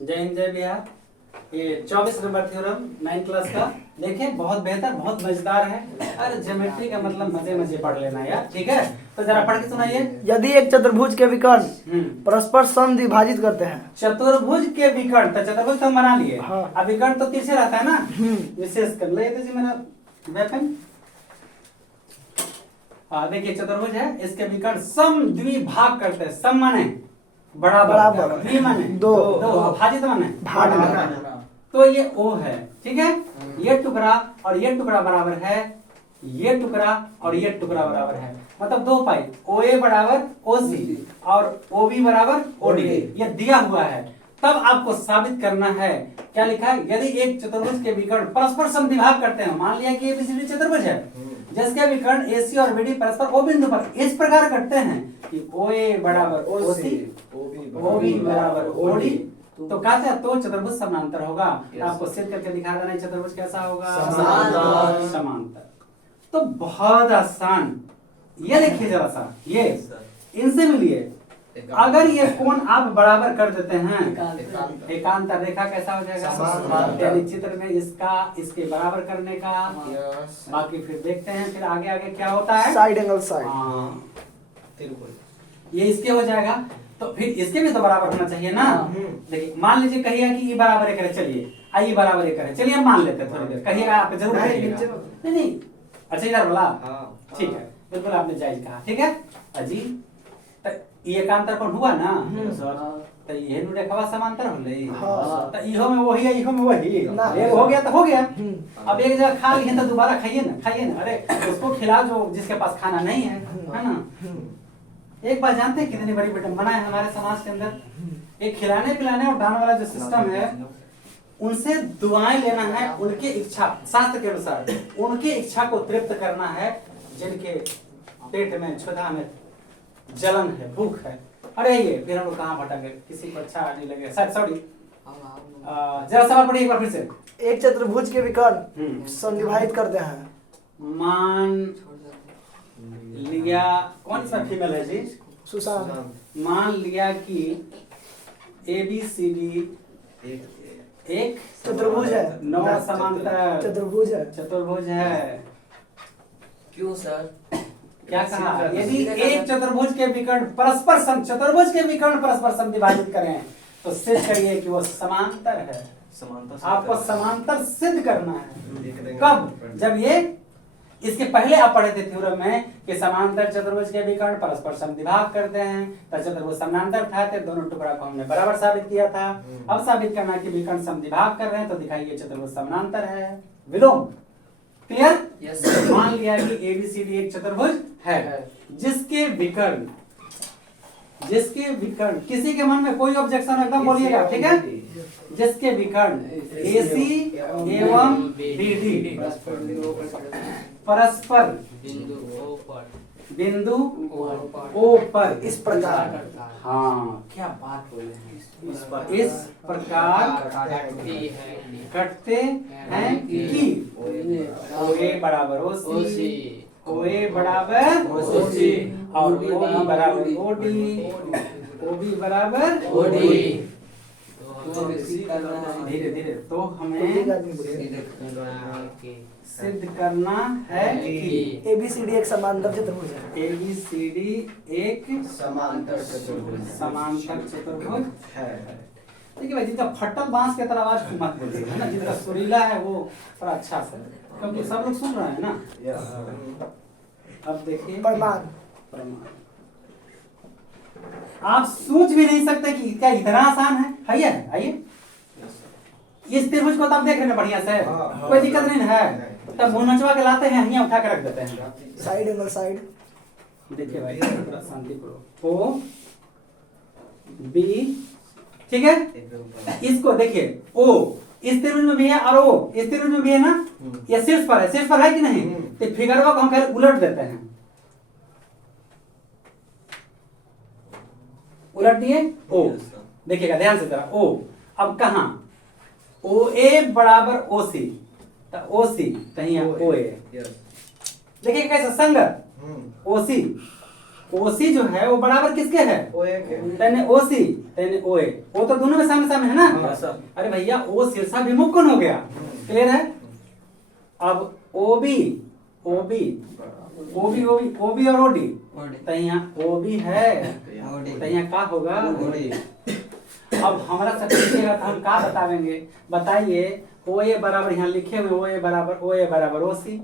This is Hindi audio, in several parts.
जय हिंद जय बिहार। ये 24 नंबर थ्योरम 9 क्लास का देखिए, बहुत बेहतर, बहुत मजेदार है। अरे ज्योमेट्री का मतलब मजे मजे पढ़ लेना यार, ठीक है। तो जरा पढ़ के सुनाइए। यदि एक चतुर्भुज के विकर्ण परस्पर समद्विभाजित करते हैं। चतुर्भुज के विकर्ण, तो चतुर्भुज तो हम बना लिए। हाँ। अब विकर्ण तो तिरछे रहता है ना, विशेष कर ले जी मेरा वेपन। देखिए चतुर्भुज है, इसके विकर्ण सम द्विभाग करते हैं। सम माने बराबर, द्वि माने दो, भाजित माने भाग। तो ये O है, ठीक है। ये टुकड़ा और ये टुकड़ा बराबर है, ये टुकड़ा और ये टुकड़ा बराबर है, मतलब 2 पाई। OA बराबर OC और OB बराबर OD, ये दिया हुआ है। तब आपको साबित करना है, क्या लिखा है, यदि एक चतुर्भुज के विकर्ण परस्पर समद्विभाग करते हैं। मान लिया कि ABCD चतुर्भुज है, जिसके विकर्ण AC और BD परस्पर O बिंदु पर इस प्रकार करते हैं कि OA बराबर OC, OB बराबर OD, तो कहते हैं तो चतुर्भुज समांतर होगा। आपको सिद्ध करके दिखा देना चतुर्भुज कैसा होगा, समांतर। तो बहुत आसान। ये देखिए जरा सा, ये इनसे मिलिए। अगर ये कोण आप बराबर कर देते हैं, एकांतर रेखा कैसा हो जाएगा, यानी चित्र में इसका इसके बराबर करने का। बाकी फिर देखते हैं फिर आगे आगे क्या होता है। साइड एंगल साइड, ये इसके हो जाएगा, तो फिर इसके भी तो बराबर होना चाहिए ना। देखिए मान लीजिए कहिए कि ये बराबर है करे, चलिए आई बराबर है करे, चलिए हम मान लेते हैं थोड़ी देर। कहिएगा आप जरूर नहीं अच्छा इधर बोला, ठीक है, बिल्कुल आपने जायज कहा, ठीक है अजी। तो ये एकांतर कोण हुआ ना, तो ये रेखावा समांतर हो गई। तो इहो में वही है, इहो में वही, एक हो गया तो हो गया। अब एक जगह खा लिए तो दोबारा खाइए ना। अरे उसको खिलाओ जो जिसके पास खाना नहीं है ना। एक बात जानते हैं कितनी बड़ी विडंबना है हमारे समाज के अंदर। एक खिलाने पिलाने और दान वाला जो सिस्टम है, उनसे दुआएं लेना है, उनकी इच्छा, शास्त्र के अनुसार उनकी इच्छा को तृप्त करना है, जिनके पेट में क्षुधा में जलन है, भूख है। अरे ये फिर हम लोग कहाँ भटक गए, किसी को अच्छा नहीं लगे, सॉरी। जरा सवाल पढ़िए एक बार फिर से। एक चतुर्भुज के विकर्ण समद्विभाजित करते हैं। मान लिया, कौन सा फीमेल है जी, सुशांत। मान लिया कि ABCD एक चतुर्भुज है, 9 समांतर चतुर्भुज है। क्यों सर? क्या कहा, यदि एक चतुर्भुज के विकर्ण चतुर्भुज के विकर्ण परस्पर समद्विभाजित करें तो सिद्ध करिए कि वो समांतर है। आपको समांतर सिद्ध करना है। कब? जब ये इसके पहले आप पढ़े थे थ्योरम में कि समांतर चतुर्भुज के विकर्ण परस्पर समद्विभाग करते हैं, तो चतुर्भुज समांतर था, तो दोनों टुकड़ा को हमने बराबर साबित किया था। अब साबित करना कि विकर्ण समद्विभाग कर रहे हैं, तो दिखाइए चतुर्भुज समानांतर है, विलोम। क्लियर? यस। मान लिया कि ABCD एक चतुर्भुज है, जिसके विकर्ण किसी के मन में कोई ऑब्जेक्शन एकदम बोलिएगा, ठीक है। जिसके विकर्ण AC एवं BD परस्पर बिंदु O पर इस प्रकार, हाँ क्या बात बोले हैं, इस प्रकार कटते हैं कि OA बराबर OC, OA बराबर OC और OB बराबर OD, OB बराबर OD। धीरे धीरे तो हमें सिद्ध करना है कि ABCD एक समांतर चतुर्भुज है। ABCD एक समांतर चतुर्भुज है। देखिए भाई, जिनका फटल बांस के तरह आवाज मत बोलिए, है ना। जिनका सुरीला है वो थोड़ा अच्छा से, क्योंकि सब लोग सुन रहे हैं ना। अब देखिए प्रमाण। आप सोच भी नहीं सकते कि क्या इतना आसान है। आइए इस त्रिभुज को तो आप देख रहे हैं बढ़िया से, कोई दिक्कत नहीं है। तब मुंह नचवा के लाते हैं, यहाँ उठा के रख देते हैं। साइड एंगल साइड, देखिए भाई पूरा शांतिपूर्वक O B, ठीक है। इसको देखिए, O इस त्रिभुज में भी है और O इस त्रिभुज में भी है ना। ये शीर्ष पर है कि नहीं, तो फिगर को हम पहले उलट देते हैं। उलट दिए O, देखिएगा ध्यान से जरा। O अब कहा, OA बराबर OC, तो OC कहीं OA, देखिए कैसे संगत OC ओसी जो है वो बराबर किसके है? तेने ओसी तेने ओए, वो तो दोनों में सामने सामने है ना। अरे भैया ओ शीर्षाभिमुख कौन हो गया? क्लियर है? अब ओबी ओबी ओबी ओबी ओबी और ओडी, तो यहाँ ओबी है तो यहाँ का होगा? अब हमारा सटीकेगा तो हम का बताएंगे? बताइए। ओ ए बराबर यहाँ लिखे हुए ओ ए बराबर ओ सी।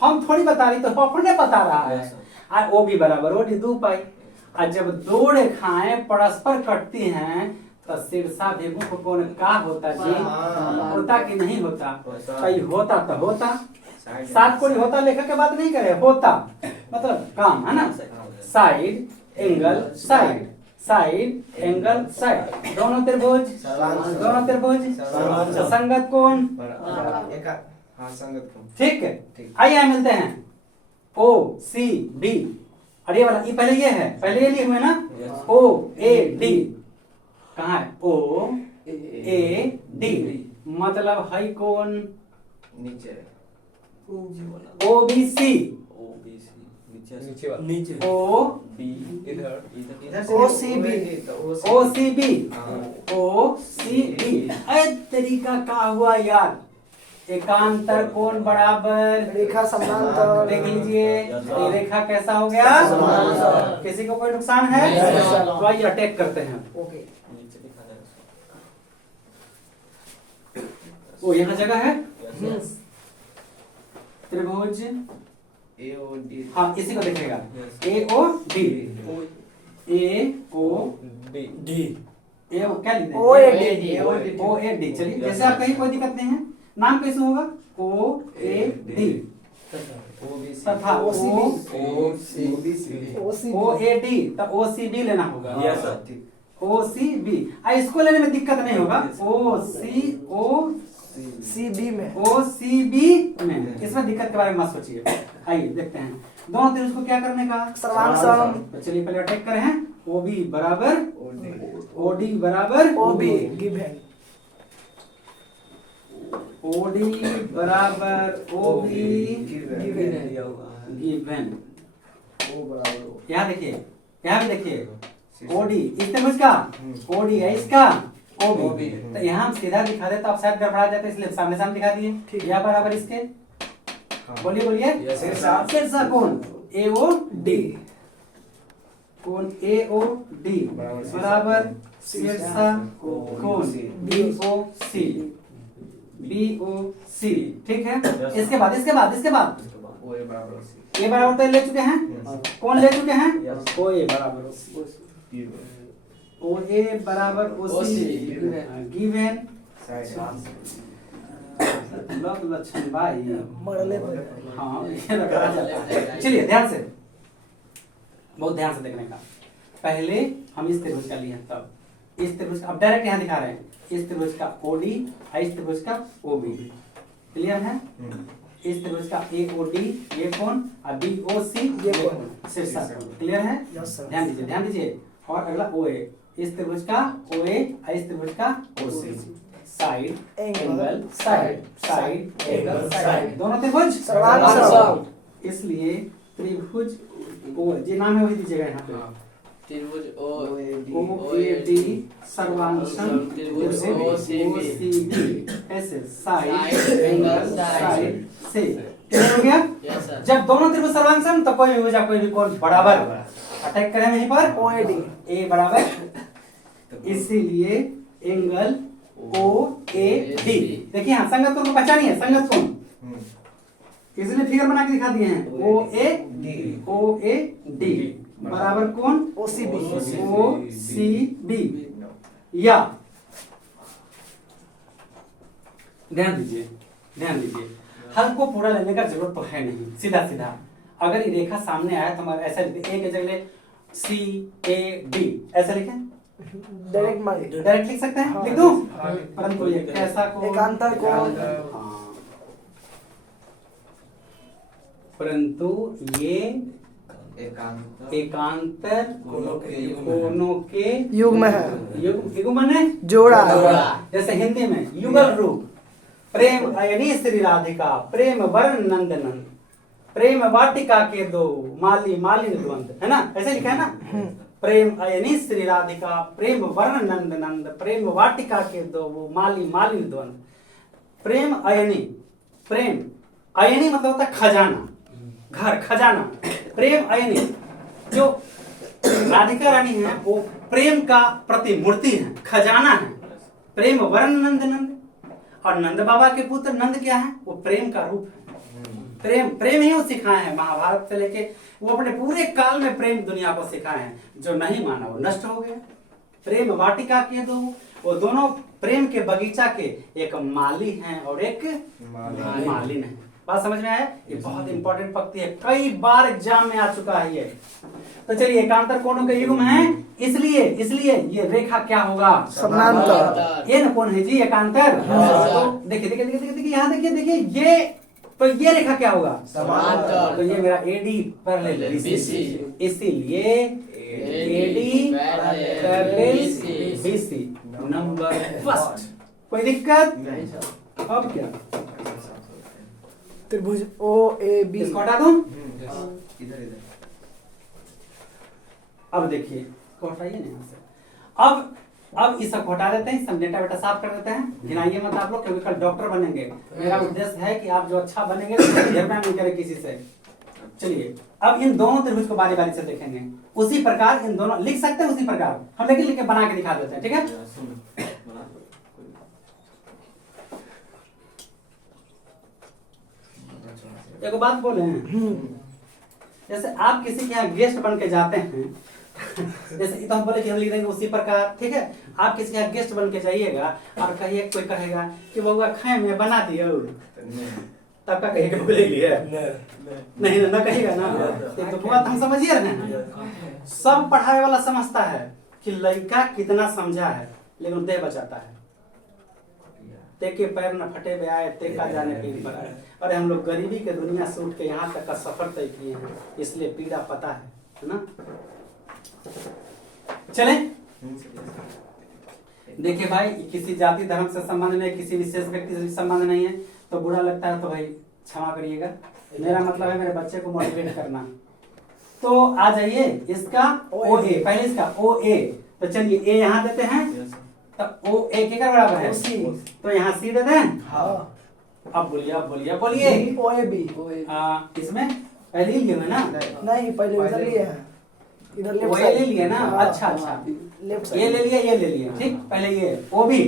हम थोड़ी बता रही, तो अपने बता रहा है। और ओ बी बराबर ओ डी 2 पाई। और जब दो रेखाएं परस्पर कटती हैं तो शीर्षाभिमुख कोण का होता जी? होता कि नहीं होता? भाई होता तो होता, सात कोण होता लेखक के बात नहीं करे, होता मतलब काम है ना। Side angle side, side angle side, दोनों त्रिभुज संगत कोण, ठीक है। आइए मिलते हैं ओ सी बी। और ये वाला ये पहले ये है, पहले ये लिखे हुए ना ओ ए डी। कहाँ है? ओ ए डी मतलब है कौन? नीचे ओ बी सी, नीचे ओ बी इधर ओ सी बी, ओ सी बी, ओ सी बी। अरे तरीका का हुआ यार? एकांतर कोण बराबर रेखा समांतर। देख लीजिए ये रेखा कैसा हो गया? किसी को कोई नुकसान है? तो आइए अटैक करते हैं। ओके, वो यहाँ जगह है त्रिभुज ए ओ डी। हाँ इसी को देखेगा ए ओ डी, ए ओ डी, ए ओ क्या लिखते हैं? O A D, O A D. चलिए जैसे आप कहीं कोई दिक्कत नहीं है। नाम कैसे होगा? ओ ए डी तथा ओ सी ओ ए डी तो ओ सी बी लेना होगा। ओ सी बी इसको लेने में दिक्कत नहीं होगा। ओ सी बी में, ओ सी बी में इसमें दिक्कत के बारे में मत सोचिए। आइए देखते हैं दोनों त्रिभुज को क्या करने का? सर्वांग। तो चलिए पहले अटैक करें हैं। ओ बी बराबर ओ डी बराबर O B given, O D बराबर ओ बी गिवन। यहाँ देखिए, यहाँ भी देखिए ओडी इस त्रिभुज का ओडी है, इसका ओबी। तो यहाँ हम सीधा दिखा दे तो आप शायद गड़बड़ा जाते, इसलिए सामने सामने दिखा दिए। यहाँ बराबर इसके बोलिए बोलिए शीर्षा कोण ए ओ डी, कोण ए ओ डी बराबर शीर्षा कोण बी ओ सी, बी ओ सी। ठीक है। इसके बाद ए बराबर तो ले चुके हैं, कौन ले चुके हैं? ओ ए बराबर ओ ए बराबर ओ सी गिवन लक्षण भाई मरले हाँ ये लग रहा है। चलिए ध्यान से, बहुत ध्यान से देखने का। पहले हम इस त्रिभुज का लिए, तब इस त्रिभुज का, अब डायरेक्ट यहाँ दिखा रहे हैं इस त्रिभुज का ओडी और इस त्रिभुज का ओबी। क्लियर है? इस त्रिभुज का ए ओ डी ये कोण और बी ओ सी ये कोण शीर्षा कोण। क्लियर है? ध्यान दीजिए। और अगला ओ ए, इस त्रिभुज का ओ ए और इस त्रिभुज का O C. Side angle side, side angle side, दोनों त्रिभुज सर्वांग। इसलिए त्रिभुज ओ जी नाम है वही दीजिएगा यहाँ पे। त्रिभुज ओ ए डी सर्वांशम त्रिभुज ओ सी बी ऐसे साइड एंगल साइड से। क्लियर हो गया? जब दोनों त्रिभुज सर्वांशम तो कोई भी भुजा कोई भी कोण बराबर अटैक करें यहीं पर ओ ए डी, ए बराबर, इसीलिए एंगल ओ ए डी। देखिए हाँ संगत कोण को पहचानिए, संगत कोण इसलिए फिगर बना के दिखा दिए हैं। ओ ए डी बराबर कोण ओ सी बी, ओ सी बी। या ध्यान दीजिए हल को पूरा लेने का जरूरत तो है नहीं, सीधा सीधा अगर ये रेखा सामने आया तो हमारा ऐसा लिखे, ए के जगह सी ए डी ऐसा लिखें, डायरेक्ट लिख सकते हैं। लिख दूं? परंतु ये कैसा कोण? एकांतर कोण। हाँ। परंतु ये एकांतर कोणों के युग्म है। युग्म माने जोड़ा। जैसे हिंदी में युगल रूप, प्रेम अयनी श्री राधिका प्रेम वरण नंदनन, प्रेम वाटिका के दो माली मालिन द्वंद, है ना, ऐसे लिखा है ना। प्रेम अयनी श्री राधिका, प्रेम वर्ण नंद नंद, प्रेम वाटिका के दो वो माली मालिन द्वंद। प्रेम अयनी, प्रेम अयनी मतलब होता है खजाना, घर खजाना। प्रेम अयनी, जो राधिका रानी है वो प्रेम का प्रतिमूर्ति है, खजाना है। प्रेम वर्ण नंद नंद, और नंद बाबा के पुत्र नंद क्या है, वो प्रेम का रूप है। प्रेम प्रेम ही वो सिखाए हैं, महाभारत से लेके वो अपने पूरे काल में प्रेम दुनिया को सिखाए हैं। जो नहीं माना वो नष्ट हो गया। प्रेम वाटिका के दो, वो दोनों प्रेम के बगीचा के एक माली हैं और एक मालिन है। बात समझ में आया? ये बहुत इंपॉर्टेंट पंक्ति है, कई बार एग्जाम में आ चुका है ये। तो चलिए एकांतर कोणों के युग्म है, इसलिए ये रेखा क्या होगा, समांतर। ये ना कौन है जी एकांतर। तो देखिए देखिए देखिए देखिए यहाँ देखिए ये तो ये रेखा क्या होगा, समांतर। तो ये मेरा एडी पैरेलल बीसी, इसीलिए AD parallel BC number first. कोई दिक्कत? अब क्या त्रिभुज ओ ए बी, इसको हटा दूं? इधर इधर। अब देखिए इसको हटाइए ना यहाँ से। अब इस सब हटा देते हैं, सब डेटा बेटा साफ कर देते हैं। गिनाइए मत आप लोग, क्योंकि कल डॉक्टर बनेंगे। मेरा उद्देश्य है कि आप जो अच्छा बनेंगे तो झगड़ा नहीं करे किसी से। चलिए अब इन दोनों त्रिभुज को बारी बारी से देखेंगे। उसी प्रकार इन दोनों लिख सकते हैं, उसी प्रकार हम लेकिन लिख के बना के दिखा देते हैं, ठीक है। एक बात बोले हैं, जैसे आप किसी के यहाँ गेस्ट बन के जाते हैं जैसे तो हम बोले कि हम लिख देंगे उसी प्रकार, ठीक है। आप किसी के यहाँ गेस्ट बन के जाइएगा और कहिए, कोई कहेगा कि बउआ खाए में बना दियो, तब का कहेगा बोले लिए नहीं ना कहेगा ना। तो बात हम समझिए ना, सब पढ़ाई वाला समझता है कि लड़का कितना समझा है, लेकिन देह बचाता है। ते के पैर न फटे बे आए, ते का जाने पीर पर आए। अरे हम लोग गरीबी के दुनिया से उठ के यहाँ तक का सफर तय किए हैं, इसलिए पीड़ा पता है ना। चले देखिए भाई, किसी जाति धर्म से संबंध नहीं, किसी विशेष व्यक्ति से संबंध नहीं है। तो बुरा लगता है तो भाई क्षमा करिएगा, मेरा मतलब है मेरे बच्चे को मोटिवेट करना। तो आ जाइए इसका ओ ए, पहले इसका ओ ए। तो चलिए ए यहाँ देते हैं, तो ओ ए के क्या बराबर है, तो यहाँ सी दे दें। अब बोलिए, अब बोलिए, बोलिए ओ ए बी। इसमें पहले ही लिए ना, नहीं पहले उधर लिए हैं, इधर लेफ्ट वो ये ले लिए ना। अच्छा अच्छा, लेफ्ट ये ले लिया, ये ले लिया, ठीक। पहले ये ओ बी,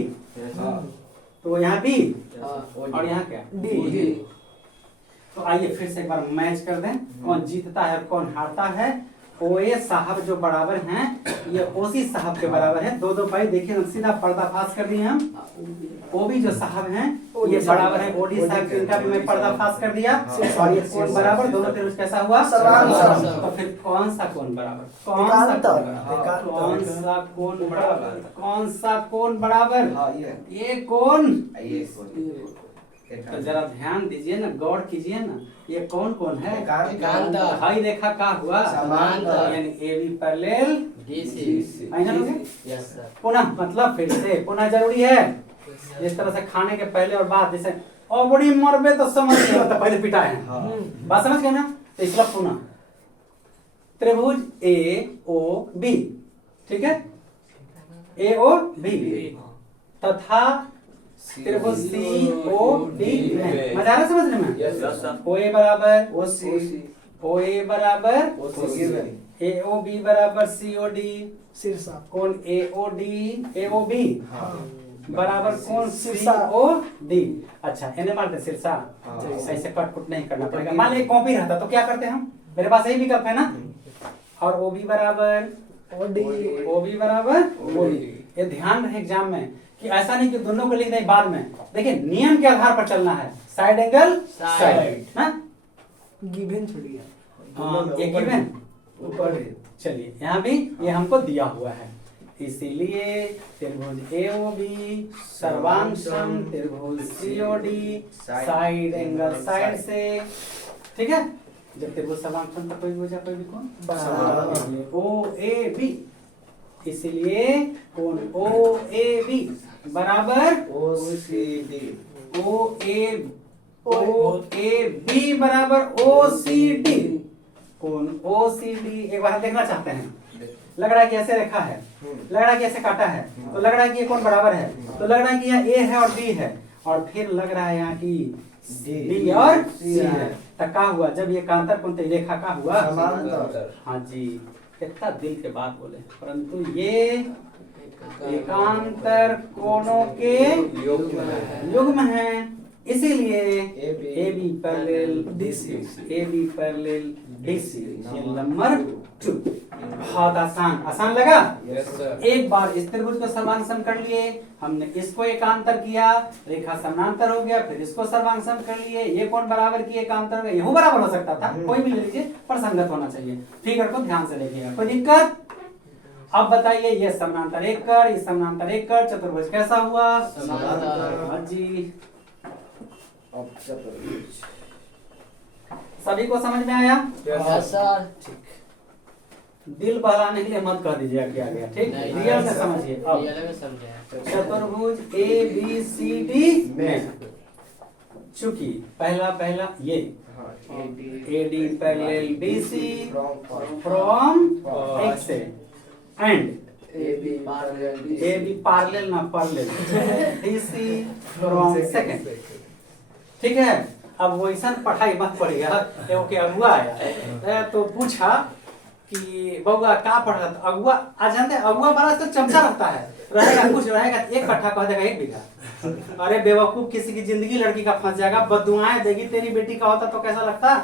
तो यहाँ बी और यहाँ क्या डी। तो आइए फिर से एक बार मैच कर दें, कौन जीतता है और कौन हारता है। ओ ए साहब जो बराबर हैं, ये ओसी साहब के बराबर है। दो दो पाई देखिए, हम सीधा पर्दाफाश कर दिए हम। ओ भी जो साहब हैं ये बराबर है ओडी साहब के, इनका भी मैं पर्दाफाश कर दिया। और ये कौन बराबर, दोनों त्रिभुज कैसा हुआ, समांतर। तो फिर कौन सा कौन बराबर, कौन सा कौन बराबर, कौन सा कौन बराबर, कौन सा कौन बराबर, ये कौन। तो जरा ध्यान दीजिए ना, गौर कीजिए ना, ये कौन कौन है, भाई रेखा का हुआ समांतर, यानी ए बी पैरेलल बीसी। पुनः मतलब फिर से पुनः जरूरी है। जिस तरह से खाने के पहले और बाद, जैसे और बड़ी मरबे तो समझ गए, तो पहले पिटा है, बात समझ गए ना। तो इसका पुनः त्रिभुज ए ओ बी, ठीक है, ए ओ बी तथा त्रिभुज सी ओ डी में। मजा आ रहा समझने में। ओ ए बराबर ओ सी, ओ ए बराबर ओ सी, ए ओ बी बराबर सी ओ डी, शीर्षा कौन ए ओ डी, ए ओ बी बराबर कौन सी ओ डी। अच्छा इन्हें मारते शीर्षा, ऐसे कट कुट नहीं करना पड़ेगा। मान लीजिए कॉपी रहता तो क्या करते हम, मेरे पास यही विकल्प है ना, और ओ बी बराबर ओ डी, ओ बी बराबर ओ डी। ये ध्यान रहे एग्जाम में कि ऐसा नहीं कि दोनों को लिख दें बाद में। देखिए नियम के आधार पर चलना है, साइड एंगल साइड ना, गिवन छोड़िए, ये गिवन ऊपर। चलिए यहाँ भी ये हमको दिया हुआ है, इसीलिए त्रिभुज ए ओ बी सर्वांशम त्रिभुज C O D side angle side से, ठीक है। जब त्रिभुज सर्वांशम तो कोई भुजा कोई भी कौन ओ ए बी, इसलिए कौन ओ ए बी बराबर ओ C D, O A O A B बराबर ओ सी डी। कोण ओ सी डी एक बार हम देखना चाहते हैं। लग रहा है कि ऐसे रेखा है, लग रहा है कि ऐसे काटा है, तो लग रहा है कि ये कोण बराबर है, तो लग रहा है कि यहाँ ए है और बी है, और फिर लग रहा है यहाँ की डी और सी है। तो क्या हुआ जब ये कांतर कोण थे रेखा का हुआ समांतर। हाँ जी, कितना दिल के बात बोले, परंतु ये एकांतर कोणों के युग्म है, इसीलिए A B parallel DC, A B parallel DC, ये नंबर 2। बहुत आसान, आसान लगा? Yes sir. एक बार इस त्रिभुज को सर्वांगसम कर लिए, हमने इसको एकांतर किया, रेखा समानांतर हो गया, फिर इसको सर्वांगसम कर लिए, ये कोण बराबर की एकांतर हो गया, यहू बराबर हो सकता था, कोई भी ले लीजिए पर संगत होना चाहिए। फिगर को ध्यान से देखिएगा, कोई दिक्कत? अब बताइए ये समानांतर एक कर, ये समानांतर एक कर, चतुर्भुज कैसा हुआ? समानांतर। हाँ जी, अब चतुर्भुज। सभी को समझ में आया? Yes sir. ठीक, दिल बहलाने के लिए मत कह दीजिएगा क्या गया, ठीक? रियल में समझिए। अब चतुर्भुज ए बी सी डी में चूंकि पहला पहला ये A D parallel B C from X and A B parallel ना parallel D C from second. ठीक है, अब वैसा पढ़ाई मत पड़ेगा। एगो के अगुआ आया तो पूछा कि बउआ क्या पढ़ रहा था? अगुआ आज जानते हैं अगुआ बड़ा तो चमचा रहता है, रहेगा कुछ रहेगा, एक कट्ठा कह देगा 1 बीघा। अरे बेवकूफ, किसी की जिंदगी लड़की का फंस जाएगा, बददुआएं देगी। तेरी बेटी का होता तो कैसा लगता?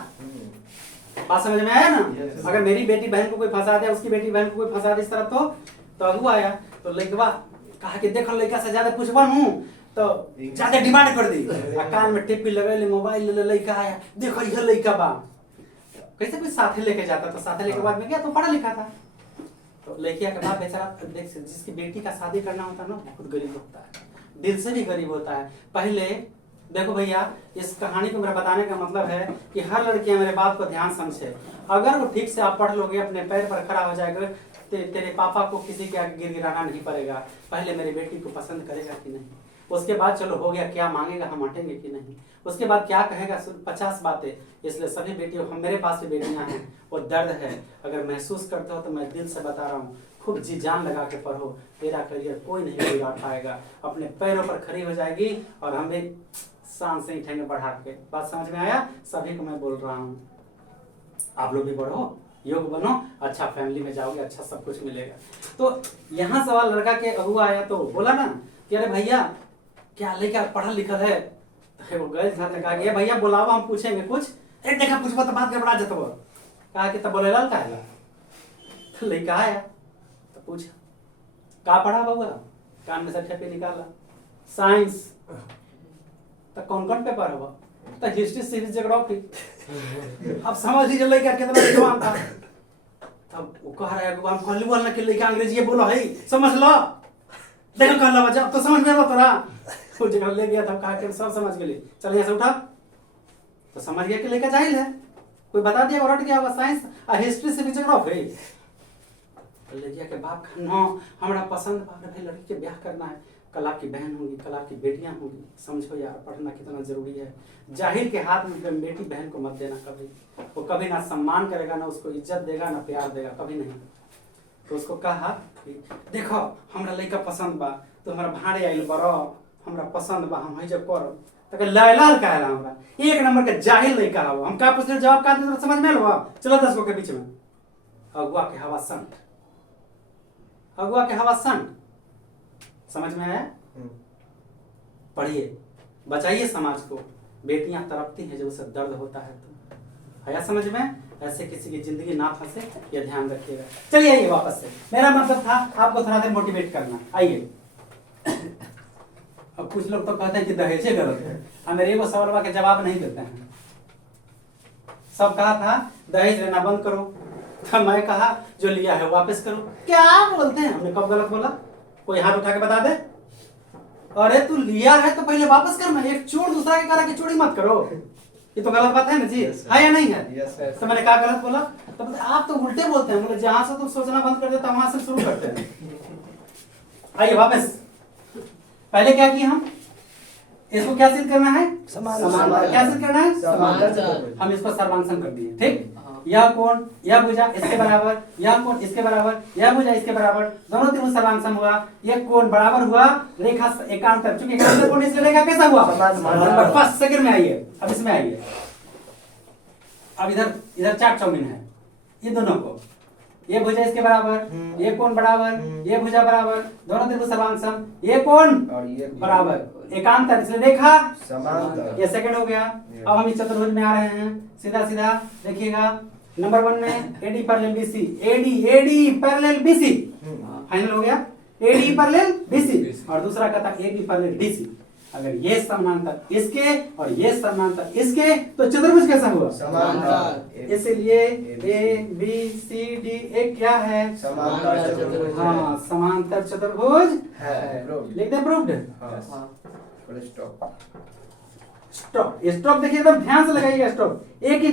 बात समझ में आया ना? अगर मेरी बेटी बहन को कोई फंसा दे, उसकी बेटी बहन को कोई फंसा दे इस तरह तो अगुआ आया तो लड़कवा कहा कि देखो लड़का से ज्यादा पूछबा हूं तो ज्यादा डिमांड कर दी, कान में टिप्पी लगे, मोबाइल ले लड़का आया, देखो यह लड़का बा। कैसे कोई साथे लेके जाता, तो साथे लेके बाद में गया तो पढ़ा लिखा था, तो लड़किया के बाद बेचारा देख जिसकी बेटी का शादी करना होता है ना, बहुत गरीब होता है, दिल से भी गरीब होता है। पहले देखो भैया, इस कहानी को मेरा बताने का मतलब है कि हर लड़कियां मेरे बात को ध्यान समझे। अगर वो ठीक से आप पढ़ लोगे, अपने पैर पर खड़ा हो जाएगा, तेरे पापा को किसी के आगे गिड़गिड़ाना नहीं पड़ेगा। पहले मेरी बेटी को पसंद करेगा कि नहीं, उसके बाद चलो हो गया, क्या मांगेगा हम हटेंगे कि नहीं, उसके बाद क्या कहेगा 50 बातें। इसलिए सभी बेटियों, हम मेरे पास भी बेटियां हैं, वो दर्द है, अगर महसूस करते हो तो मैं दिल से बता रहा हूँ, खूब जी जान लगा के पढ़ो, तेरा करियर कोई नहीं बिगाड़ पाएगा, अपने पैरों पर खड़ी हो जाएगी और हम भी शान से उठेंगे बढ़ा के। बात समझ में आया? सभी को मैं बोल रहा हूँ, आप लोग भी पढ़ो, योग बनो, अच्छा फैमिली में जाओगे, अच्छा सब कुछ मिलेगा। तो यहाँ सवाल लड़का के अगुआ आया तो बोला ना कि अरे भैया क्या लेकर पढ़ा लिखा है, तो वो गए कहा गया भैया बुलावा, हम पूछेंगे कुछ। एक देखा पूछबो तो बात गड़बड़ा जतबो, कहा कि तब बोले लाल का है, तो लड़का आया तो पूछा का पढ़ा बउआ, कान में से ठेपी निकाला, साइंस। तो कौन कौन पेपर हुआ? तो हिस्ट्री, सिविक्स, ज्योग्राफी। अब समझ लीजिए लड़का कितना जवान था। तब वो कह रहा है हम कहली बोलना कि लड़का अंग्रेजी बोलो है, समझ लो, देखो कहला बच्चा अब तो समझ में आ तोरा। वो जगह ले गया था, कहा कि सब समझ गए, चल यहाँ से उठा, तो समझ गया कि लड़का जाहिल है, कोई बता दिया और हट गया होगा साइंस और हिस्ट्री से भी ज्योग्राफी। लड़किया के बाप नो हमारा पसंद भाई लड़की के ब्याह करना है, कल आपकी बहन होगी, कल आपकी बेटियां होगी, समझो यार पढ़ना कितना जरूरी है। जाहिल के हाथ में बेटी बहन को मत देना कभी, वो कभी ना सम्मान करेगा, ना उसको इज्जत देगा, ना प्यार देगा, कभी नहीं। तो उसको कहा देखो हमरा लड़का पसंद बा, तो हमारा भाड़े आइल बड़ो, हमरा पसंद बा, हम जब करो तो लाल का है हमरा, एक नंबर का जाहिल लड़का हो। हम का पूछले जवाब का दे समझ में लो, चलो 10 गो के बीच में। अगुआ के हवा संत, अगुआ के हवा संत, समझ में आया? पढ़िए, बचाइए समाज को, बेटियां तड़पती हैं जब उसे दर्द होता है तो। आया समझ में? ऐसे किसी की जिंदगी ना फंसे, ये ध्यान रखिएगा। चलिए आइए वापस से, मेरा मतलब था आपको थोड़ा देर मोटिवेट करना। आइए, अब कुछ लोग तो कहते हैं कि दहेजे गलत है, हम मेरे वो सवाल के जवाब नहीं देते हैं। सब कहा था दहेज लेना बंद करो, तो मैं कहा जो लिया है वापस करो। क्या बोलते हैं, हमने कब गलत बोला? कोई हाथ उठा के बता दे। अरे तू लिया है तो पहले वापस करना, एक चोर दूसरा के करा के चोरी मत करो, ये तो गलत बात है ना जी? है या नहीं है? तो मैंने कहा गलत बोला, तो आप तो उल्टे बोलते हैं, बोले जहां से तुम सोचना बंद कर देता वहां से शुरू करते हैं। आइए वापस, पहले क्या किया हम? इसको क्या सिद्ध करना है? समांतर। क्या सिद्ध करना है? समांतर। हम इसको सर्वांगसम कर दिए, ठीक। हाँ। यह कोण, यह भुजा इसके बराबर, यह कोण इसके बराबर, यह भुजा इसके बराबर, दोनों त्रिभुज सर्वांगसम हुआ। यह कोण बराबर हुआ रेखा एकांतर, चूंकि एकांतर कोण इसलिए रेखा कैसा हुआ? नंबर फर्स्ट सेकंड में आइए, अब इसमें आइए। अब इधर चार चौमिन है, ये दोनों को, ये भुजा इसके बराबर, ये कोण बराबर, ये भुजा बराबर, दोनों त्रिभुज सर्वांगसम, ये कोण और ये बराबर, एकांतर इसलिए रेखा समांतर। ये सेकंड हो गया। अब हम इस चतुर्भुज में आ रहे हैं, सीधा सीधा देखिएगा। नंबर 1 में AD parallel BC, AD parallel BC final हो गया, एडी पैरेलल बीसी। और दूसरा कहता एबी पैरेलल डीसी। अगर ये समानांतर इसके और ये समानांतर इसके तो चतुर्भुज कैसा हुआ? समांतर। इसलिए ए बी सी डी एक क्या है? समांतर चतुर्भुज। हाँ, समांतर चतुर्भुज है। लिख दे प्रूव्ड। हाँ। Full stop. स्टॉप, स्टॉप देखिए एकदम ध्यान से लगाइएगा। Stop 1 inch